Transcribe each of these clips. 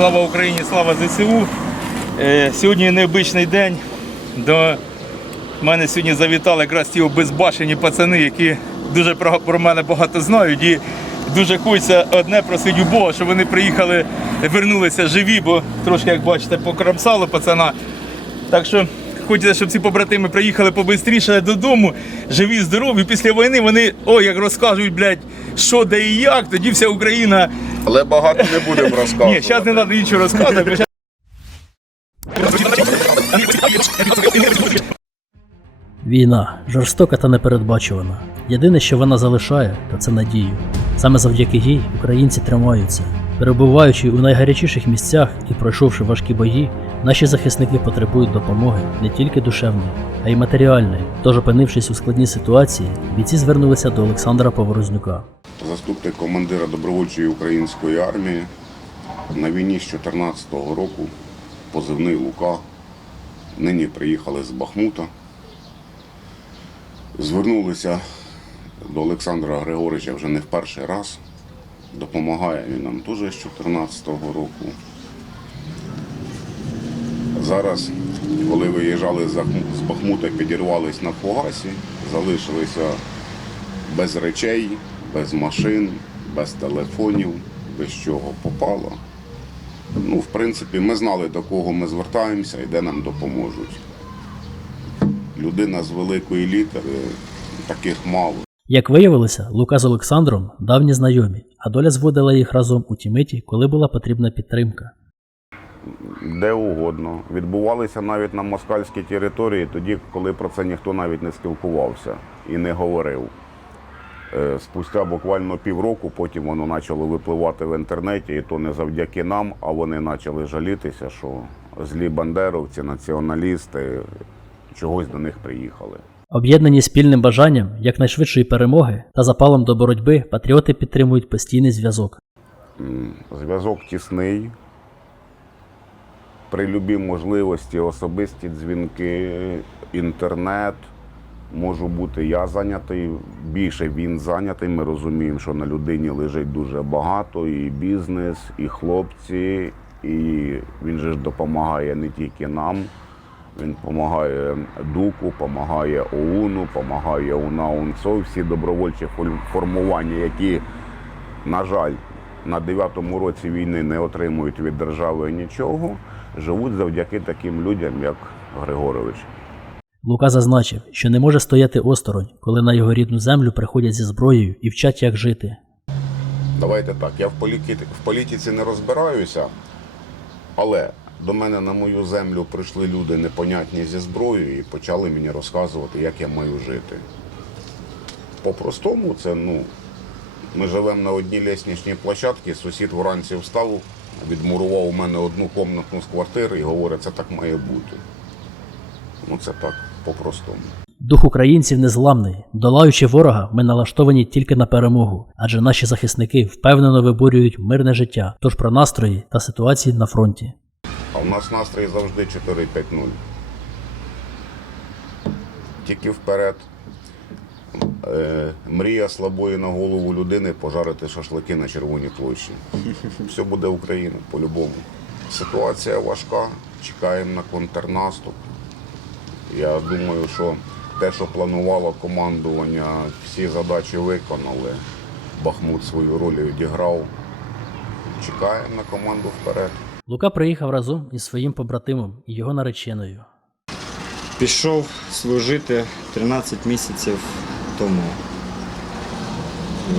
Слава Україні, слава ЗСУ. Е, Сьогодні необичний день. До мене сьогодні завітали якраз ті обезбашені пацани, які дуже про, мене багато знають. І дуже хочеться одне просити у Бога, щоб вони приїхали, вернулися живі, бо трошки, як бачите, покрамсало пацана. Так що хочеться, щоб ці побратими приїхали побистріше додому, живі, здорові. Після війни вони, ой, як розкажуть, блядь, що, де і як, тоді вся Україна. Але багато не будемо розказувати. Ні, зараз не треба нічого розказувати. Війна жорстока та непередбачувана. Єдине, що вона залишає, то це надію. Саме завдяки їй українці тримаються. Перебуваючи у найгарячіших місцях і пройшовши важкі бої, наші захисники потребують допомоги не тільки душевної, а й матеріальної. Тож, опинившись у складній ситуації, бійці звернулися до Олександра Поворознюка. Заступник командира добровольчої української армії на війні з 2014 року, позивний Лука. Нині приїхали з Бахмута. Звернулися до Олександра Григоровича вже не в перший раз. Допомагає він нам теж з 2014 року. Зараз, коли виїжджали з Бахмута, підірвались на Фугасі, залишилися без речей, без машин, без телефонів, без чого попало. Ну, в принципі, ми знали, до кого ми звертаємося і де нам допоможуть. Людина з великої літери, таких мало. Як виявилося, Лука з Олександром давні знайомі, а доля зводила їх разом у ті миті, коли була потрібна підтримка. Де угодно. Відбувалися навіть на москальській території, тоді, коли про це ніхто навіть не спілкувався і не говорив. Е, Спустя буквально півроку потім воно почало випливати в інтернеті, і то не завдяки нам, а вони почали жалітися, що злі бандеровці, націоналісти чогось до них приїхали. Об'єднані спільним бажанням якнайшвидшої перемоги та запалом до боротьби, патріоти підтримують постійний зв'язок. Зв'язок тісний. При любій можливості особисті дзвінки, інтернет. Можу бути я зайнятий, більше він зайнятий. Ми розуміємо, що на людині лежить дуже багато, і бізнес, і хлопці, і він же ж допомагає не тільки нам. Він допомагає Дуку, допомагає ОУНу, допомагає УНАУНЦО, всі добровольчі формування, які на жаль, на 9-му році війни не отримують від держави нічого, живуть завдяки таким людям, як Григорович. Лука зазначив, що не може стояти осторонь, коли на його рідну землю приходять зі зброєю і вчать, як жити. Давайте так, я в політиці, в політиці не розбираюся, але до мене на мою землю прийшли люди непонятні зі зброєю і почали мені розказувати, як я маю жити. По-простому, це ну, ми живемо на одній лісничній площадці, сусід вранці встав, відмурував у мене одну комнатну з квартири і говорить, це так має бути. Ну, це так, по-простому. Дух українців незламний. Долаючи ворога, ми налаштовані тільки на перемогу, адже наші захисники впевнено виборюють мирне життя. Тож про настрої та ситуації на фронті. А в нас настрій завжди 4-5-0. Тільки вперед. Е, мрія слабої на голову людини пожарити шашлики на Червоній площі. Все буде Україна по-любому. Ситуація важка, чекаємо на контрнаступ. Я думаю, що те, що планувало командування, всі задачі виконали. Бахмут свою роль відіграв. Чекаємо на команду вперед. Лука приїхав разом із своїм побратимом і його нареченою. Пішов служити 13 місяців тому.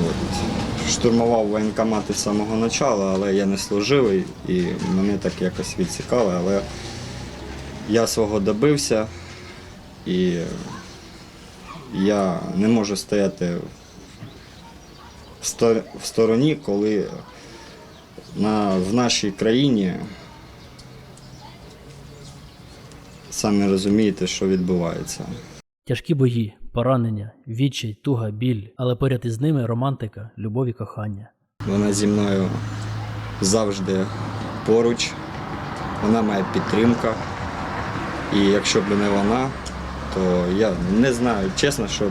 От. Штурмував воєнкомати з самого початку, але я не служив і- і мене так якось відсікали, але я свого добився і я не можу стояти в сто- в стороні, коли на, в нашій країні самі розумієте, що відбувається. Тяжкі бої, поранення, відчай, туга, біль, але поряд із ними романтика, любов і кохання. Вона зі мною завжди поруч, вона моя підтримка. І якщо б не вона, то я не знаю, чесно, щоб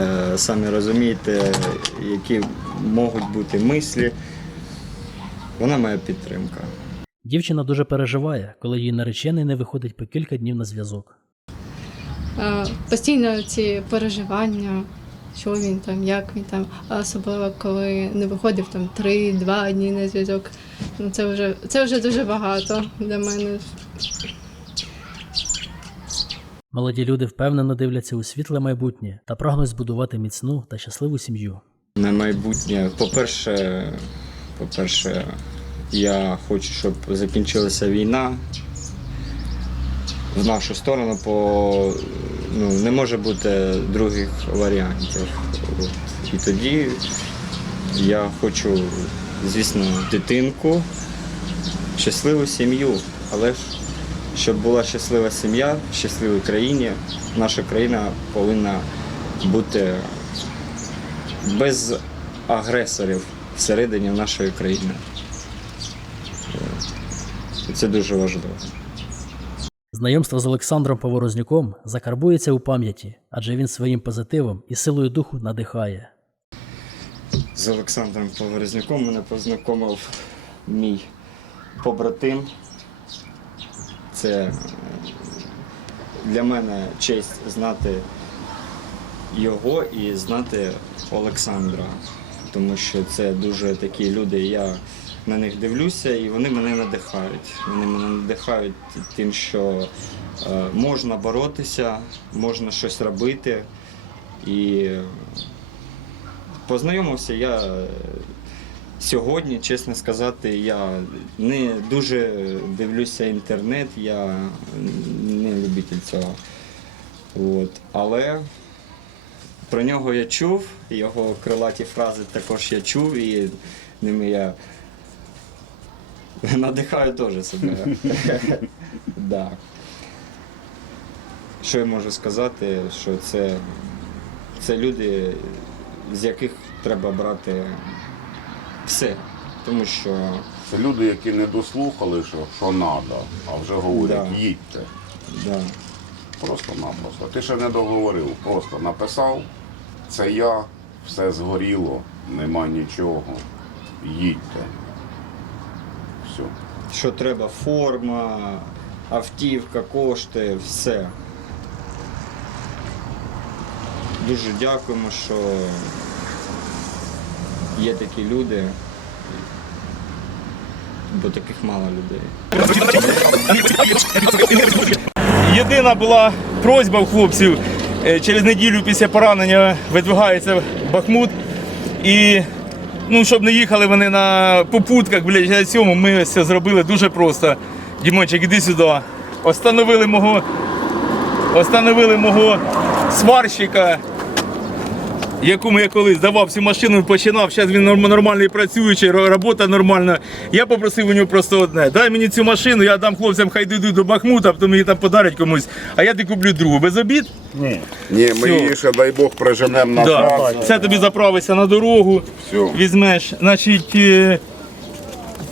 е, самі розумієте, які можуть бути мислі. Вона моя підтримка. Дівчина дуже переживає, коли її наречений не виходить по кілька днів на зв'язок. Е, Постійно ці переживання, що він там, як він там, а особливо коли не виходив там 3-2 дні на зв'язок. Ну це вже це вже дуже багато для мене. Молоді люди впевнено дивляться у світле майбутнє та прагнуть збудувати міцну та щасливу сім'ю. На майбутнє, по-перше, по-перше, я хочу, щоб закінчилася війна в нашу сторону, бо ну, не може бути других варіантів. От. І тоді я хочу, звісно, дитинку, щасливу сім'ю, але щоб була щаслива сім'я в щасливій країні, наша країна повинна бути без агресорів всередині нашої країни. Це дуже важливо. Знайомство з Олександром Поворознюком закарбується у пам'яті, адже він своїм позитивом і силою духу надихає. З Олександром Поворозняком мене познайомив мій побратим. Це для мене честь знати його і знати Олександра, тому що це дуже такі люди. Я на них дивлюся, і вони мене надихають. Вони мене надихають тим, що е, можна боротися, можна щось робити. І Познайомився я сьогодні, чесно сказати, я не дуже дивлюся інтернет, я не любитель цього. От. Але про нього я чув, його крилаті фрази також я чув, і ними я надихаю теж себе. да. Що я можу сказати, що це, це люди, з яких треба брати все. Тому що Це люди, які не дослухали, що, що треба, а вже говорять, Да. їдьте. да, Просто-напросто. Ти ще не договорив, просто написав, це я, все згоріло, нема нічого. Їдьте. Все. що треба форма, автівка, кошти, все. Дуже дякуємо, що є такі люди, бо таких мало людей. Єдина була просьба у хлопців. е, Через неділю після поранення видвигається Бахмут. І ну, щоб не їхали вони на попутках, блядь, на цьому ми все зробили дуже просто. Дімончик, іди сюди. Остановили мого, остановили мого сварщика, якому я колись давав цю машину, починав, зараз він норм- нормальний працюючий, робота нормальна. Я попросив у нього просто одне. Дай мені цю машину, я дам хлопцям, хай дійдуть до Бахмута, потім її там подарять комусь, а я ти куплю другу. Без обід? Ні, ми Всьо. її ще, дай Бог, приженемо Да. назад. Це тобі заправиться на дорогу, Всьо. візьмеш. Значить, е,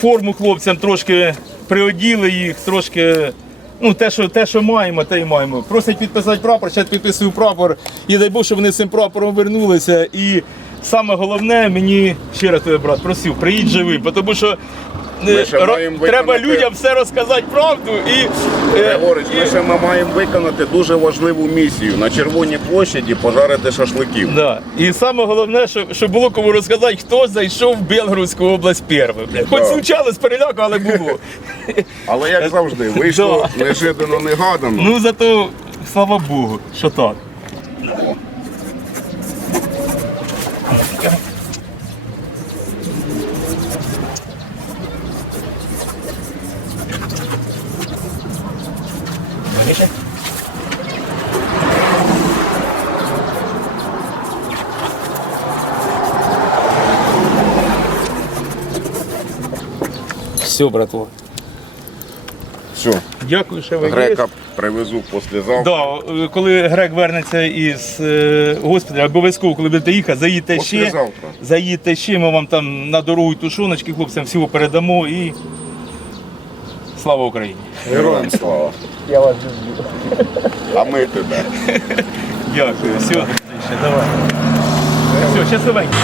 форму хлопцям трошки приоділи їх, трошки. Ну, те, що, те, що маємо, те й маємо. Просять підписати прапор, ще підписую прапор. І дай Бог, щоб вони з цим прапором вернулися. І саме головне, мені ще раз тебе, брат, просив, приїдь живий, тому що Ми ще ро- маємо треба людям все розказати правду. І, е, Григорич, ми ще ми маємо виконати дуже важливу місію на Червоній площаді пожарити шашликів. Да. І саме головне, що, що було кому розказати, хто зайшов в Білгородську область першим. Хоч Да. звучало з переляку, але було. Але як завжди, вийшло не жидано, не гадано. ну зато слава Богу, що так. Все, братво. Все, Дякую, що ви є. грека привезу післязавтра. Да, е, коли Грек вернеться із е, госпіталя, обов'язково, коли будете їхати, заїдьте ще. Післязавтра. Заїдьте ще, ми вам там на дорогу й тушоночки хлопцям всього передамо і слава Україні! Героям слава. Я вас люблю. А ми тебе. Дякую. Все, давай. Все, щасливенько.